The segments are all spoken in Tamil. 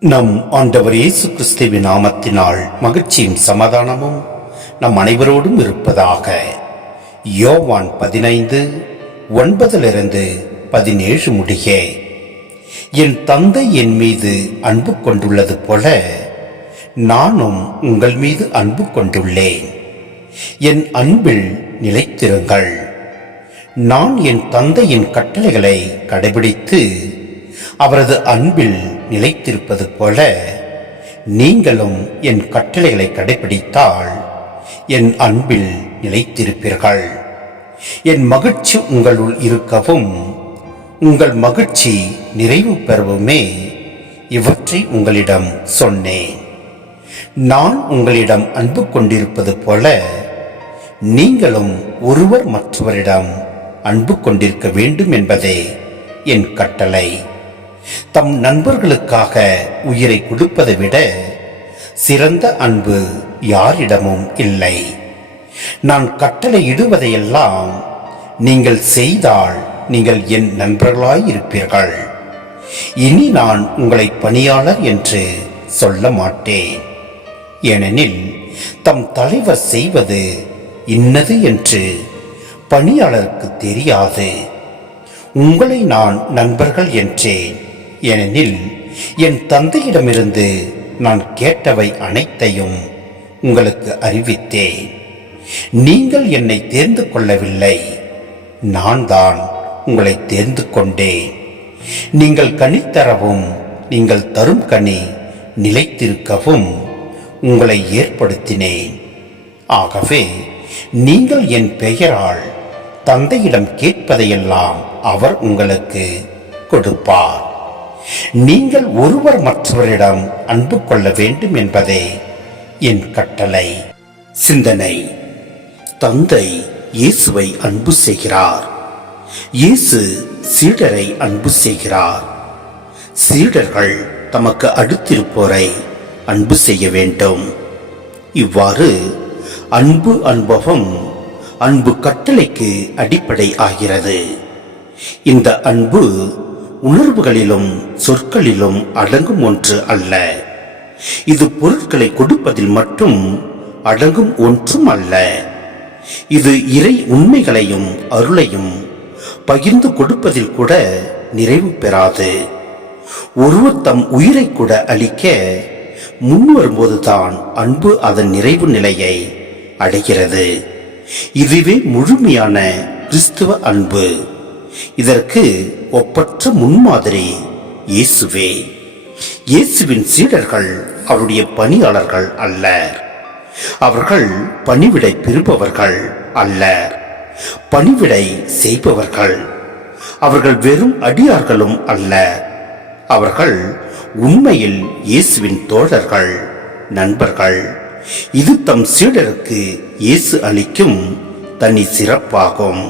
நம் ஆண்டவர் இயேசு கிறிஸ்துவின் நாமத்தினால் மகிழ்ச்சியும் சமாதானமும் நம் அனைவரோடும் இருப்பதாக. யோவான் பதினைந்து ஒன்பதிலிருந்து பதினேழு முடிய. என் தந்தை என் மீது அன்பு கொண்டுள்ளது போல நானும் உங்கள் மீது அன்பு கொண்டுள்ளேன். என் அன்பில் நிலைத்திருங்கள். நான் என் தந்தையின் கட்டளைகளை கடைபிடித்து அவரது அன்பில் நிலைத்திருப்பது போல நீங்களும் என் கட்டளைகளை கடைபிடித்தால் என் அன்பில் நிலைத்திருப்பீர்கள். என் மகிழ்ச்சி உங்களுள் இருக்கவும் உங்கள் மகிழ்ச்சி நிறைவு பெறவுமே இவற்றை உங்களிடம் சொன்னேன். நான் உங்களிடம் அன்பு கொண்டிருப்பது போல நீங்களும் ஒருவர் மற்றவரிடம் அன்பு கொண்டிருக்க வேண்டும் என்பதே என் கட்டளை. தம் நண்பர்களுக்காக உயிரை கொடுப்பதை விட சிறந்த அன்பு யாரிடமும் இல்லை. நான் கட்டளை இடுவதையெல்லாம் நீங்கள் செய்தால் நீங்கள் என் நண்பர்களாய் இருப்பீர்கள் இனி நான் உங்களை பணியாளர் என்று சொல்ல மாட்டேன். ஏனெனில் தம் தலைவர் செய்வது இன்னது என்று பணியாளருக்கு தெரியாது. உங்களை நான் நண்பர்கள் என்றேன். ஏனெனில் என் தந்தையிடமிருந்து நான் கேட்டவை அனைத்தையும் உங்களுக்கு அறிவித்தேன். நீங்கள் என்னை தேர்ந்து கொள்ளவில்லை. நான் தான் உங்களை தேர்ந்து கொண்டேன். நீங்கள் கனி தரவும் நீங்கள் தரும் கனி நிலைத்திருக்கவும் உங்களை ஏற்படுத்தினேன். ஆகவே நீங்கள் என் பெயரால் தந்தையிடம் கேட்பதையெல்லாம் அவர் உங்களுக்கு கொடுப்பார். நீங்கள் ஒருவர் மற்றவரிடம் அன்பு கொள்ள வேண்டும் என்பதே என் கட்டளை. சிந்தனை. தந்தை இயேசுவை அன்பு செய்கிறார். இயேசு சீடரை அன்பு செய்கிறார். சீடர்கள் தமக்கு அடுத்திருப்போரை அன்பு செய்ய வேண்டும். இவ்வாறு அன்பு அனுபவம் அன்பு கட்டளைக்கு அடிப்படை ஆகிறது. இந்த அன்பு உணர்வுகளிலும் சொற்களிலும் அடங்கும் ஒன்று அல்ல. இது பொருட்களை கொடுப்பதில் மட்டும் அடங்கும் ஒன்றும் அல்ல. இது இறை உண்மைகளையும் அருளையும் பகிர்ந்து கொடுப்பதில் கூட நிறைவு பெறாது. ஒருவர் தம் உயிரை கூட அளிக்க முன்வரும்போதுதான் அன்பு அதன் நிறைவு நிலையை அடைகிறது. இதுவே முழுமையான கிறிஸ்துவ அன்பு. இதற்கு ஒப்பற்ற முன்மாதிரி இயேசுவே. இயேசுவின் சீடர்கள் அவருடைய பணியாளர்கள் அல்ல அவர்கள் பணிவிடை பெறுபவர்கள் அல்ல பணிவிடை செய்பவர்கள். அவர்கள் வெறும் அடியார்களும் அல்ல அவர்கள் உண்மையில் இயேசுவின் தோழர்கள் நண்பர்கள். இது தம் சீடருக்கு இயேசு அளிக்கும் தனி சிறப்பாகும்.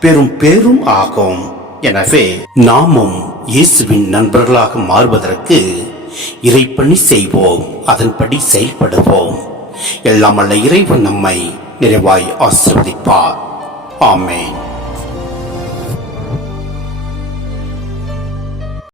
பெரும் பேரும் ஆகும். எனவே நாமும் இயேசுவின் நண்பர்களாக மாறுவதற்கு இறைப்பணி செய்வோம் அதன்படி செயல்படுவோம். எல்லாம் அல்ல இறைவன் நம்மை நிறைவாய் ஆசிர்வதிப்பார். ஆமேன்.